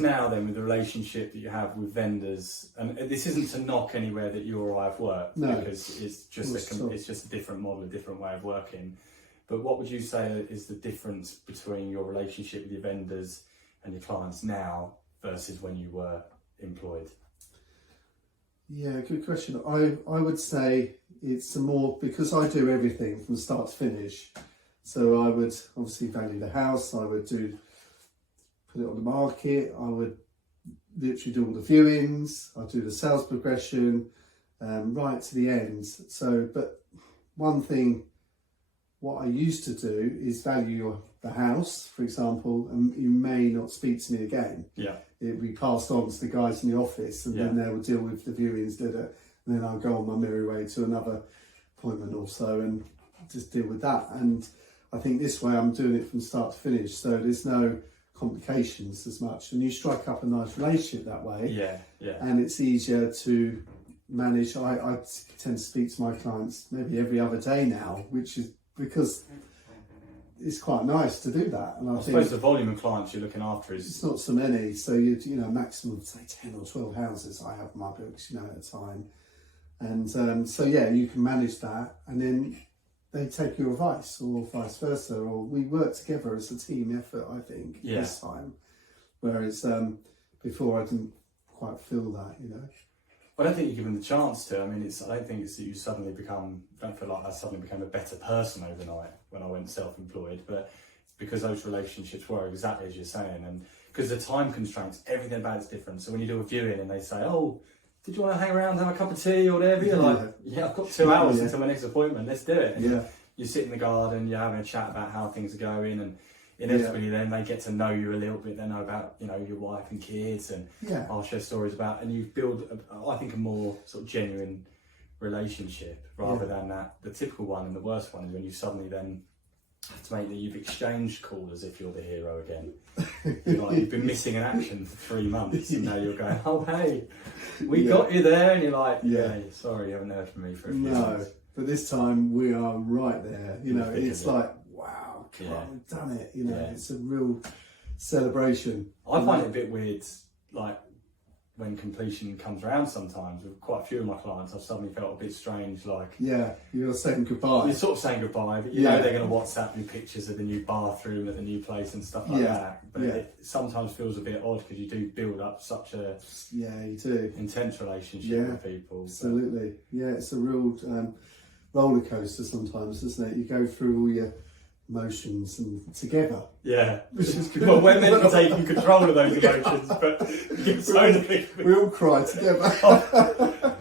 just now then with the relationship that you have with vendors, and this isn't to knock anywhere that you or I have worked, because it's just it's just a different model, a different way of working. But what would you say is the difference between your relationship with your vendors and your clients now versus when you were employed? Yeah, good question. I would say it's more, because I do everything from start to finish. So I would obviously value the house, I would put it on the market, I would literally do all the viewings, I do the sales progression, right to the end. So, but one thing, what I used to do is value the house, for example, and you may not speak to me again. Yeah. It will be passed on to the guys in the office, and then they will deal with the viewings, and then I'll go on my merry way to another appointment or so and just deal with that. And I think this way I'm doing it from start to finish, so there's no complications as much, and you strike up a nice relationship that way. And it's easier to manage. I tend to speak to my clients maybe every other day now, which is because it's quite nice to do that. And I think suppose the volume of clients you're looking after is... It's not so many, so you know, maximum say 10 or 12 houses I have in my books, you know, at a time. And so yeah, you can manage that, and then they take your advice, or vice versa, or we work together as a team effort, I think, this time. Whereas before I didn't quite feel that, you know. I don't think you give them the chance to. I mean, I don't think it's that you suddenly don't feel like I suddenly became a better person overnight when I went self-employed, but it's because those relationships were exactly as you're saying, and because the time constraints, everything about it's different. So when you do a viewing and they say, oh, did you want to hang around, have a cup of tea or whatever? You're like, yeah, I've got 2 hours until my next appointment, let's do it. And you sit in the garden, you're having a chat about how things are going, and inevitably then they get to know you a little bit. They know about, you know, your wife and kids, and I'll share stories about, and you build I think a more sort of genuine relationship rather than the typical one. And the worst one is when you suddenly then have to make that you've exchanged call as if you're the hero again. You're like, you've been missing in action for 3 months, and now you're going, oh hey, we got you there, and you're like, hey, sorry, you haven't heard from me for a few months. But this time we are right there, you know. It's like, wow, come on, we've done it, you know. It's a real celebration. I find it a bit weird, like when completion comes around sometimes with quite a few of my clients. I've suddenly felt a bit strange, like you're saying goodbye. You're sort of saying goodbye, but you know they're going to WhatsApp you pictures of the new bathroom at the new place and stuff like that. But it sometimes feels a bit odd, because you do build up such a you do intense relationship with people. Absolutely, it's a real roller coaster sometimes, isn't it? You go through all your emotions and together. Which is good. Well, we're meant to be taking control of those emotions, but we all cry together.